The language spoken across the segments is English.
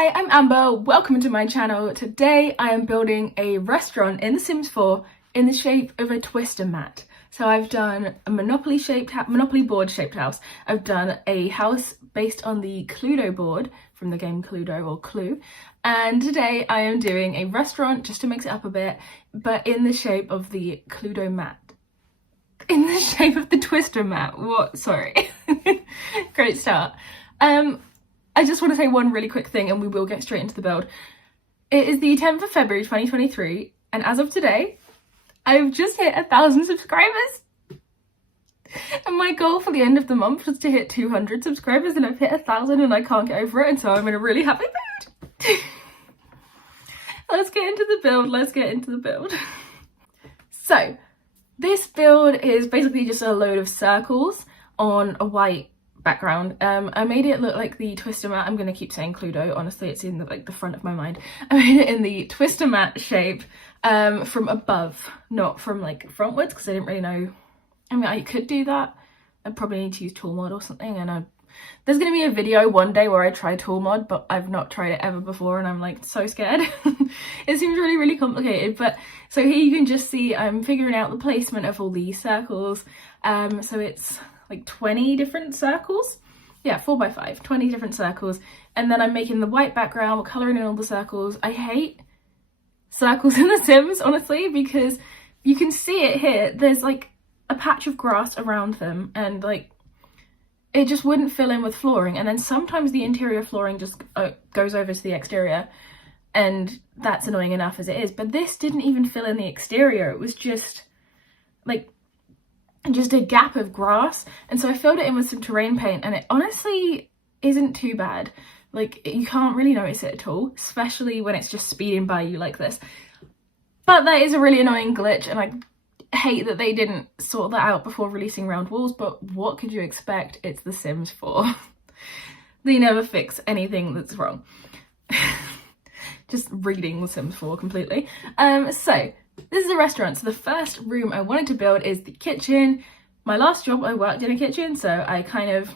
Hi, I'm Amber. Welcome to my channel. Today I am building a restaurant in The Sims 4 in the shape of a twister mat. So I've done a Monopoly board shaped house. I've done a house based on the Cluedo board from the game Cluedo or Clue. And today I am doing a restaurant just to mix it up a bit, but in the shape of the Cluedo mat. In the shape of the twister mat. What? Sorry. Great start. I just want to say one really quick thing and we will get straight into the build. It is the 10th of February 2023 and as of today, I've just hit 1,000 subscribers. And my goal for the end of the month was to hit 200 subscribers and I've hit 1,000 and I can't get over it, and so I'm in a really happy mood. Let's get into the build. So, this build is basically just a load of circles on a white background. I made it look like the twister mat. I'm gonna keep saying Cluedo, honestly it's in the front of my mind. I made it in the twister mat shape from above, not from like frontwards, because I didn't really know. I mean, I could do that. I'd probably need to use tool mod or something, and there's gonna be a video one day where I try tool mod, but I've not tried it ever before and I'm like so scared. It seems really complicated, but so here you can just see I'm figuring out the placement of all these circles. So it's like 20 different circles. Yeah, 4x5, 20 different circles. And then I'm making the white background, colouring in all the circles. I hate circles in The Sims, honestly, because you can see it here. There's like a patch of grass around them and like it just wouldn't fill in with flooring. And then sometimes the interior flooring just goes over to the exterior, and that's annoying enough as it is. But this didn't even fill in the exterior. It was just like just a gap of grass, and so I filled it in with some terrain paint and it honestly isn't too bad. Like, you can't really notice it at all, especially when it's just speeding by you like this. But that is a really annoying glitch and I hate that they didn't sort that out before releasing round walls, but what could you expect? It's The Sims 4. They never fix anything that's wrong. Just reading The Sims 4 completely. So this is a restaurant, so the first room I wanted to build is the kitchen. My last job I worked in a kitchen, so I kind of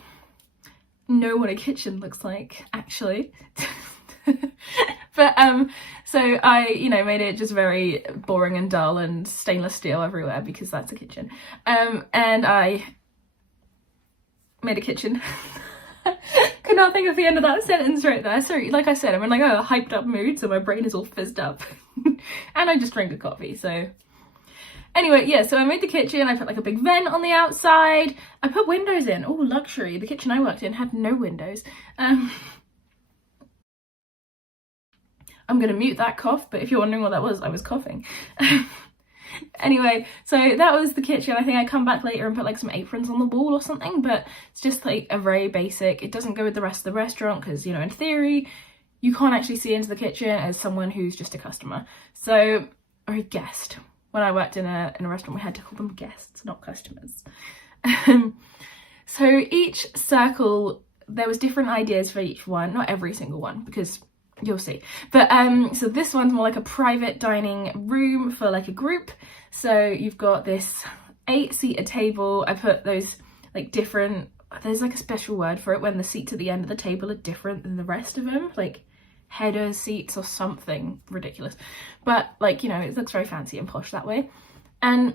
know what a kitchen looks like, actually. But so I, made it just very boring and dull and stainless steel everywhere because that's a kitchen. And I made a kitchen. Could not think of the end of that sentence right there. Sorry, like I said, I'm in like a hyped up mood, so my brain is all fizzed up. And I just drank a coffee, so. Anyway, yeah, so I made the kitchen. I put like a big vent on the outside. I put windows in. Oh, luxury. The kitchen I worked in had no windows. I'm gonna mute that cough, but if you're wondering what that was, I was coughing. Anyway, so that was the kitchen. I think I come back later and put like some aprons on the wall or something, but it's just like a very basic. It doesn't go with the rest of the restaurant because, in theory, you can't actually see into the kitchen as someone who's just a customer. So, or a guest. When I worked in a restaurant, we had to call them guests, not customers. So each circle, there was different ideas for each one, not every single one, because you'll see. But so this one's more like a private dining room for like a group. So you've got this 8-seater table. I put those like different, there's like a special word for it when the seats at the end of the table are different than the rest of them, like header seats or something ridiculous. But like, it looks very fancy and posh that way. And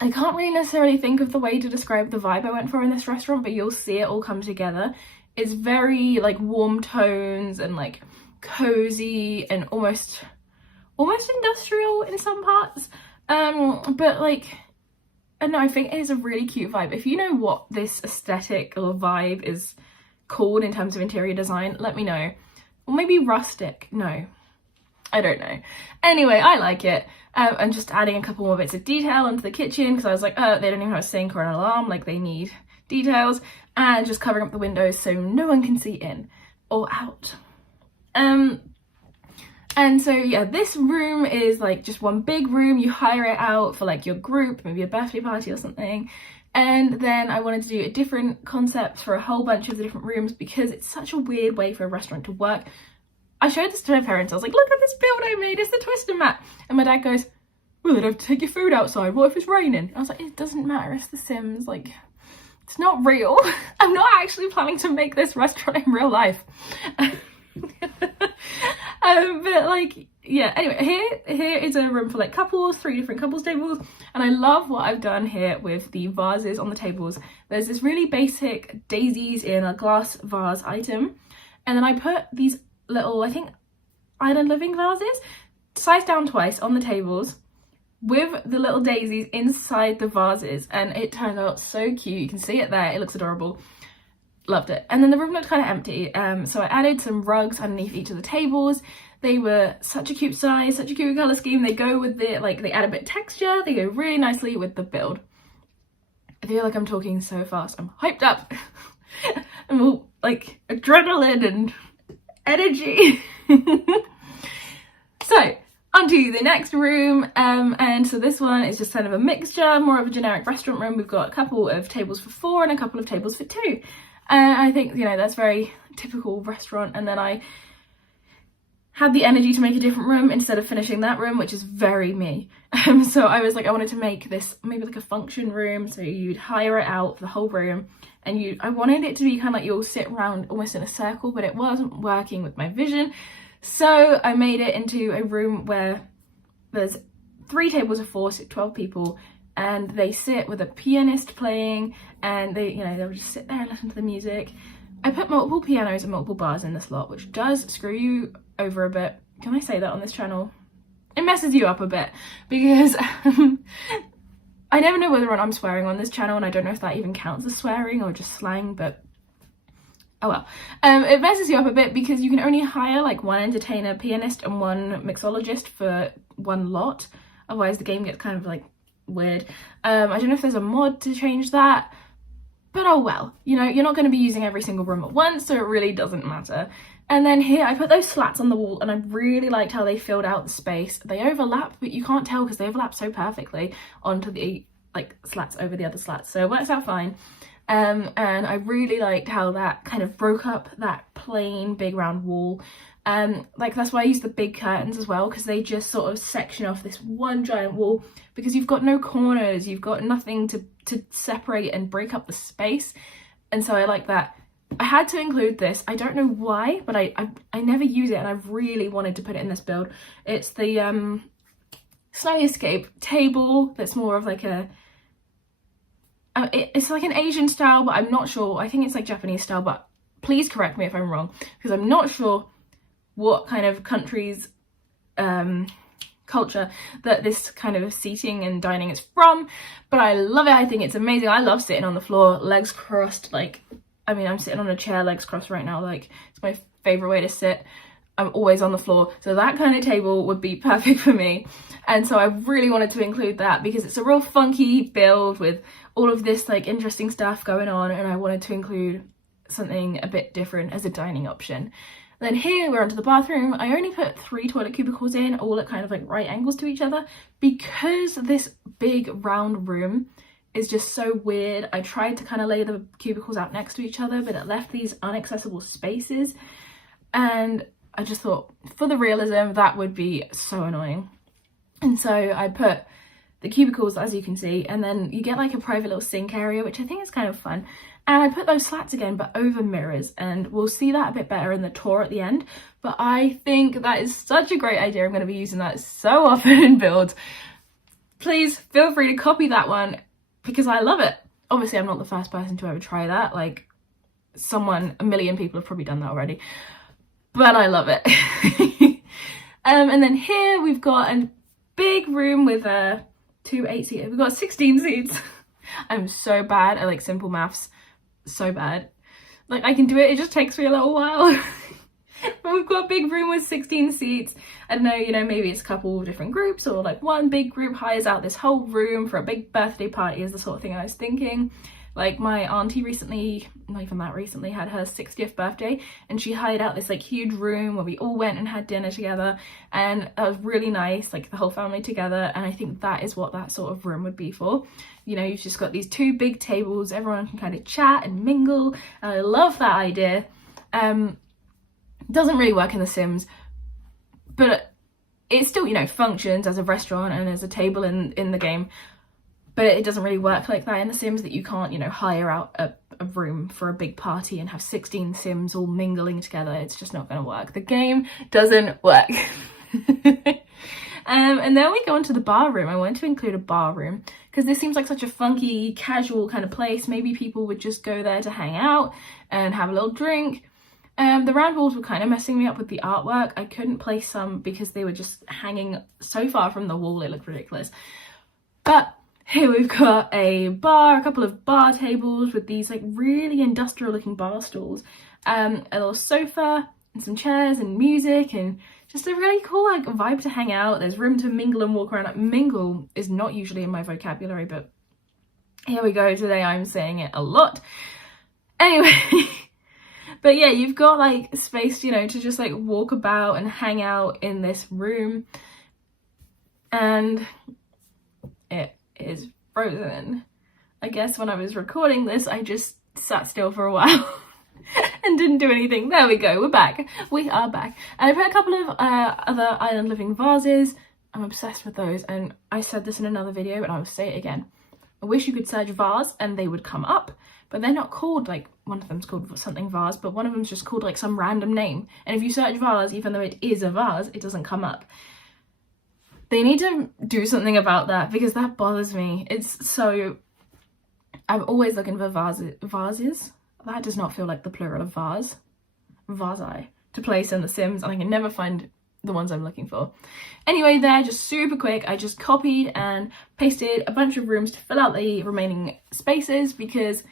I can't really necessarily think of the way to describe the vibe I went for in this restaurant, but you'll see it all come together. It's very like warm tones and like cozy and almost industrial in some parts. But like, I don't know, I think it is a really cute vibe. If you know what this aesthetic or vibe is called in terms of interior design, let me know. Or maybe rustic. No, I don't know. Anyway, I like it. I'm just adding a couple more bits of detail into the kitchen because I was like, oh, they don't even have a sink or an alarm, like they need details. And just covering up the windows so no one can see in or out. And so yeah, this room is like just one big room. You hire it out for like your group, maybe a birthday party or something. And then I wanted to do a different concept for a whole bunch of the different rooms because it's such a weird way for a restaurant to work. I showed this to my parents. I was like, look at this build I made, it's the twister mat. And my dad goes, well, they'd have to take your food outside. What if it's raining? I was like, it doesn't matter, it's The Sims, like, it's not real. I'm not actually planning to make this restaurant in real life. But like, yeah, anyway, here is a room for like couples, 3 different couples tables, and I love what I've done here with the vases on the tables. There's this really basic daisies in a glass vase item, and then I put these little, I think, island living vases, sized down twice on the tables, with the little daisies inside the vases, and it turned out so cute. You can see it there, it looks adorable. Loved it. And then the room looked kind of empty, so I added some rugs underneath each of the tables. They were such a cute size, such a cute colour scheme. They go with the, like, they add a bit of texture, they go really nicely with the build. I feel like I'm talking so fast, I'm hyped up. I'm all like adrenaline and energy. So onto the next room, and so this one is just kind of a mixture, more of a generic restaurant room. We've got a couple of tables for 4 and a couple of tables for 2. I think, you know, that's very typical restaurant. And then I had the energy to make a different room instead of finishing that room, which is very me. So I was like, I wanted to make this maybe like a function room, so you'd hire it out for the whole room, and I wanted it to be kind of like you all sit around almost in a circle, but it wasn't working with my vision. So I made it into a room where there's 3 tables of 4, so 12 people, and they sit with a pianist playing, and they, you know, they'll just sit there and listen to the music. I put multiple pianos and multiple bars in the slot, which does screw you over a bit. Can I say that on this channel? It messes you up a bit, because I never know whether or not I'm swearing on this channel, and I don't know if that even counts as swearing or just slang, but oh well. It messes you up a bit because you can only hire like 1 entertainer, pianist, and 1 mixologist for 1 lot. Otherwise the game gets kind of like weird. I don't know if there's a mod to change that, but oh well. You know, you're not going to be using every single room at once, so it really doesn't matter. And then here I put those slats on the wall, and I really liked how they filled out the space. They overlap, but you can't tell because they overlap so perfectly onto the like slats over the other slats, so it works out fine. And I really liked how that kind of broke up that plain big round wall. Like that's why I used the big curtains as well, because they just sort of section off this one giant wall, because you've got no corners, you've got nothing to separate and break up the space. And so I like that. I had to include this. I don't know why, but I never use it, and I really wanted to put it in this build. It's the Snowy Escape table that's more of like a it's like an Asian style, but I'm not sure. I think it's like Japanese style, but please correct me if I'm wrong, because I'm not sure what kind of country's culture that this kind of seating and dining is from. But I love it. I think it's amazing. I love sitting on the floor, legs crossed. Like, I mean, I'm sitting on a chair, legs crossed right now. Like, it's my favorite way to sit. I'm always on the floor, so that kind of table would be perfect for me. And so I really wanted to include that because it's a real funky build with all of this like interesting stuff going on, and I wanted to include something a bit different as a dining option. And then here we're onto the bathroom. I only put 3 toilet cubicles in, all at kind of like right angles to each other, because this big round room is just so weird. I tried to kind of lay the cubicles out next to each other, but it left these inaccessible spaces, and I just thought for the realism that would be so annoying. And so I put the cubicles, as you can see, and then you get like a private little sink area, which I think is kind of fun. And I put those slats again, but over mirrors, and we'll see that a bit better in the tour at the end. But I think that is such a great idea. I'm going to be using that so often in builds. Please feel free to copy that one because I love it. Obviously, I'm not the first person to ever try that. Like, a million people have probably done that already. But I love it. And then here we've got a big room with 2 8-seater. We've got 16 seats. I'm so bad at like simple maths. So bad. Like, I can do it, it just takes me a little while. But we've got a big room with 16 seats. I don't know, you know, maybe it's a couple of different groups, or like one big group hires out this whole room for a big birthday party is the sort of thing I was thinking. Like, my auntie recently, not even that recently, had her 60th birthday, and she hired out this like huge room where we all went and had dinner together, and that was really nice, like the whole family together. And I think that is what that sort of room would be for. You know, you've just got these 2 big tables, everyone can kind of chat and mingle, and I love that idea. Doesn't really work in The Sims, but it still, you know, functions as a restaurant and as a table in the game. but it doesn't really work like that in The Sims, that you can't, you know, hire out a room for a big party and have 16 Sims all mingling together. It's just not going to work. The game doesn't work. And then we go into the bar room. I wanted to include a bar room because this seems like such a funky, casual kind of place. Maybe people would just go there to hang out and have a little drink. The round walls were kind of messing me up with the artwork. I couldn't place some because they were just hanging so far from the wall, it looked ridiculous. But here we've got a bar, a couple of bar tables with these like really industrial looking bar stools, a little sofa and some chairs and music, and just a really cool like vibe to hang out. There's room to mingle and walk around. Like, mingle is not usually in my vocabulary, but here we go. Today I'm saying it a lot. Anyway, but yeah, you've got like space, you know, to just like walk about and hang out in this room. And it is frozen. I guess when I was recording this, I just sat still for a while and didn't do anything. There we go, we're back. We are back. And I put a couple of other island living vases. I'm obsessed with those, and I said this in another video, but I will say it again. I wish you could search vase and they would come up, but they're not called, like, one of them's called something vase, but one of them's just called like some random name. And if you search vase, even though it is a vase, it doesn't come up. They need to do something about that because that bothers me. It's so... I'm always looking for vases. That does not feel like the plural of vase. Vasi. To place in The Sims, and I can never find the ones I'm looking for. Anyway, they're just super quick. I just copied and pasted a bunch of rooms to fill out the remaining spaces because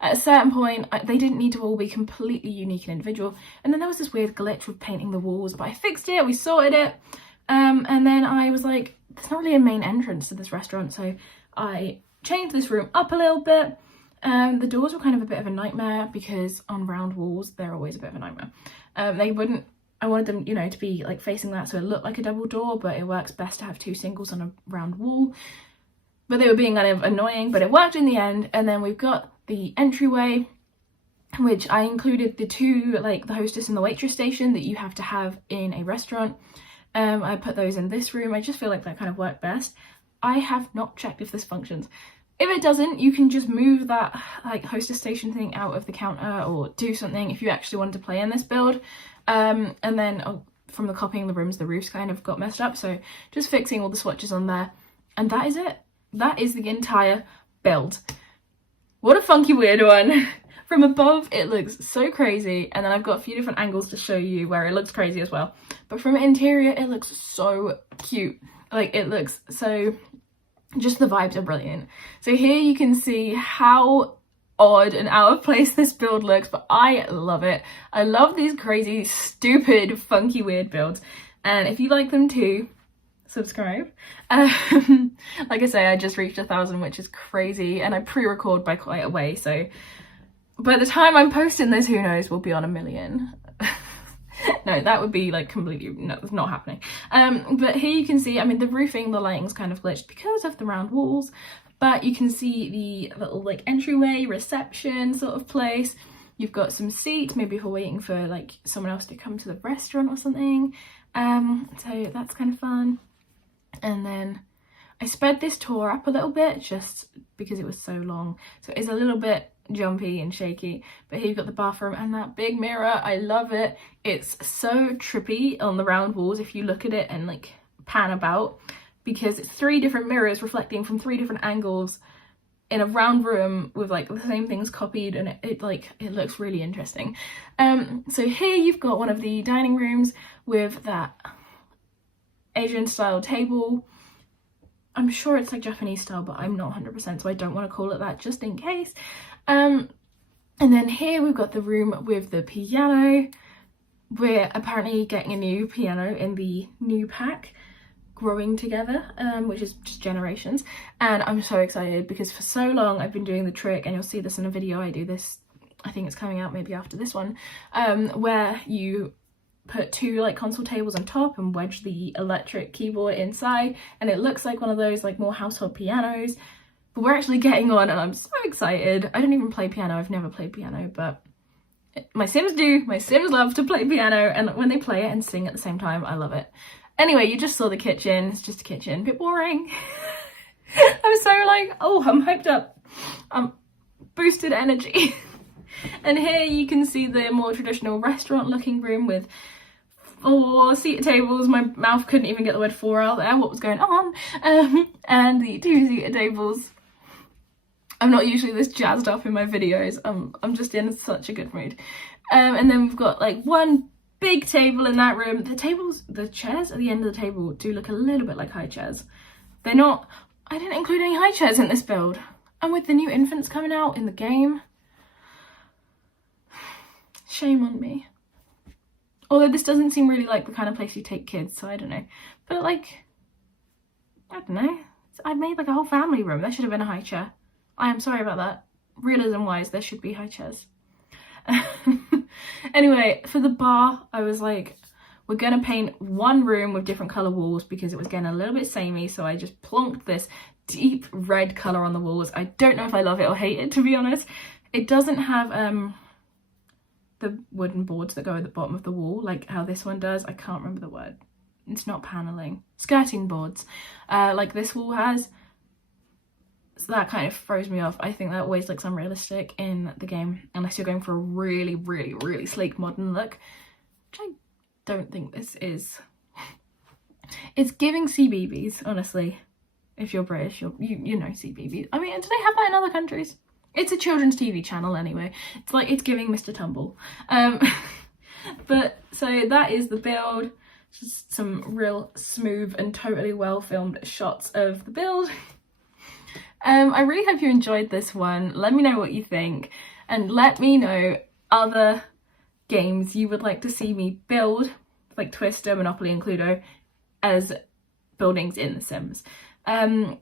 at a certain point, they didn't need to all be completely unique and individual. And then there was this weird glitch with painting the walls, but I fixed it, we sorted it. And then I was like, there's not really a main entrance to this restaurant, so I changed this room up a little bit. The doors were kind of a bit of a nightmare because on round walls, they're always a bit of a nightmare. I wanted them, you know, to be like facing that so it looked like a double door, but it works best to have two singles on a round wall. But they were being kind of annoying, but it worked in the end. And then we've got the entryway, which I included the two, like the hostess and the waitress station that you have to have in a restaurant. I put those in this room. I just feel like that kind of worked best. I have not checked if this functions. If it doesn't, you can just move that like hostess station thing out of the counter or do something if you actually wanted to play in this build. And then from the copying the rooms, the roofs kind of got messed up. So just fixing all the swatches on there. And that is it. That is the entire build. What a funky weird one. From above, it looks so crazy. And then I've got a few different angles to show you where it looks crazy as well. But from interior, it looks so cute. Like, it looks so... just the vibes are brilliant. So here you can see how odd and out of place this build looks, but I love it. I love these crazy, stupid, funky, weird builds. And if you like them too, subscribe. Like I say, I just reached 1,000, which is crazy, and I pre-record by quite a way, so by the time I'm posting this, who knows, we'll be on 1 million. No, that would be like completely, no, it's not happening. But here you can see, I mean, the roofing, the lighting's kind of glitched because of the round walls, but you can see the little like entryway, reception sort of place. You've got some seats, maybe if we're waiting for like someone else to come to the restaurant or something. So that's kind of fun. And then I sped this tour up a little bit just because it was so long. So it's a little bit jumpy and shaky, but here you've got the bathroom and that big mirror. I love it. It's so trippy on the round walls if you look at it and like pan about, because it's 3 different mirrors reflecting from 3 different angles in a round room with like the same things copied, and it looks really interesting. So here you've got one of the dining rooms with that Asian style table. I'm sure it's like Japanese style, but I'm not 100%, so I don't want to call it that just in case. And then here we've got the room with the piano. We're apparently getting a new piano in the new pack, Growing Together, which is just generations. And I'm so excited because for so long I've been doing the trick, and you'll see this in a video I do this, I think it's coming out maybe after this one, where you put 2 like console tables on top and wedge the electric keyboard inside, and it looks like one of those like more household pianos. But we're actually getting on, and I'm so excited. I don't even play piano. I've never played piano, but my Sims do. My Sims love to play piano, and when they play it and sing at the same time, I love it. Anyway, you just saw the kitchen. It's just a kitchen. A bit boring. I'm so like, oh, I'm hyped up. Boosted energy. And here you can see the more traditional restaurant looking room with 4 seater tables. My mouth couldn't even get the word 4 out there, what was going on. And the 2 seater tables. I'm not usually this jazzed up in my videos. I'm just in such a good mood. And then we've got like one big table in that room. The chairs at the end of the table do look a little bit like high chairs. They're not, I didn't include any high chairs in this build. And with the new infants coming out in the game, shame on me. Although this doesn't seem really like the kind of place you take kids, so I don't know. But like, I don't know. I made like a whole family room. There should have been a high chair. I am sorry about that. Realism wise, there should be high chairs. Anyway, for the bar, I was like, we're gonna paint one room with different colour walls because it was getting a little bit samey, so I just plonked this deep red colour on the walls. I don't know if I love it or hate it, to be honest. It doesn't have the wooden boards that go at the bottom of the wall, like how this one does. I can't remember the word. It's not paneling. Skirting boards, like this wall has. So that kind of throws me off. I think that always looks unrealistic in the game, unless you're going for a really, really, really sleek modern look, which I don't think this is. It's giving CBeebies, honestly. If you're British, you know CBeebies. I mean, do they have that in other countries? It's a children's TV channel anyway. It's like, it's giving Mr. Tumble. But so that is the build. Just some real smooth and totally well filmed shots of the build. I really hope you enjoyed this one. Let me know what you think, and let me know other games you would like to see me build, like Twister, Monopoly and Cluedo, as buildings in The Sims.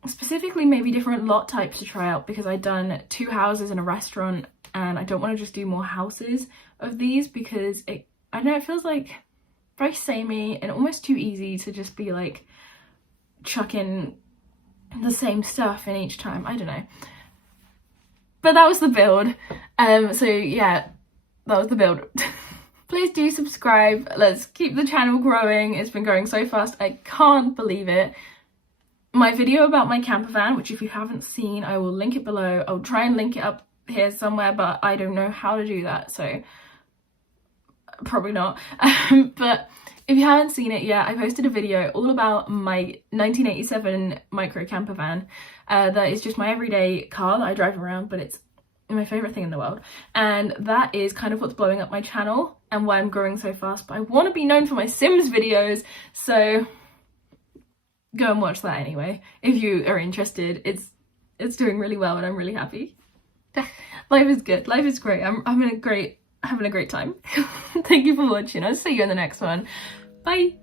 Specifically maybe different lot types to try out, because I've done 2 houses and a restaurant, and I don't want to just do more houses of these because I don't know, it feels like very samey and almost too easy to just be like chucking the same stuff in each time. I don't know, but that was the build. So yeah, that was the build. Please do subscribe. Let's keep the channel growing. It's been growing so fast, I can't believe it. My video about my camper van, which if you haven't seen, I will link it below. I'll try and link it up here somewhere, but I don't know how to do that, so probably not. But if you haven't seen it yet, I posted a video all about my 1987 micro camper van. That is just my everyday car that I drive around, but it's my favourite thing in the world. And that is kind of what's blowing up my channel and why I'm growing so fast. But I want to be known for my Sims videos, so go and watch that anyway if you are interested. It's doing really well and I'm really happy. Life is good. Life is great. I'm having a great time. Thank you for watching. I'll see you in the next one. Bye.